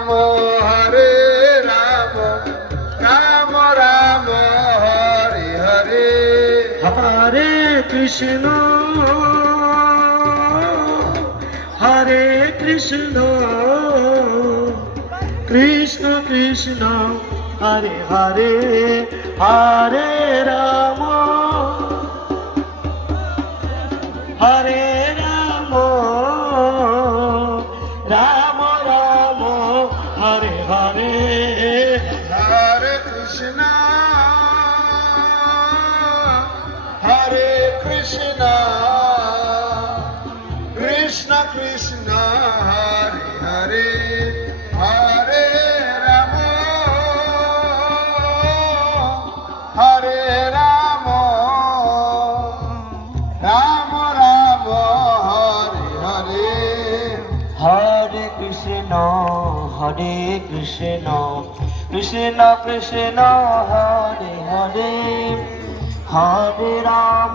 Ram Hare Ram Ram Ram Hare Hare Hare Krishna Hare Krishna Krishna Krishna Hare Hare Hare Ram Hare Ram Ram Ram Hare Hare Hare Krishna Hare Krishna Krishna Krishna Hare Hare Hare Ram Hare Ram Ram Ram Hare Hare Hare Krishna Krishna Krishna Hare Hare Hare Ram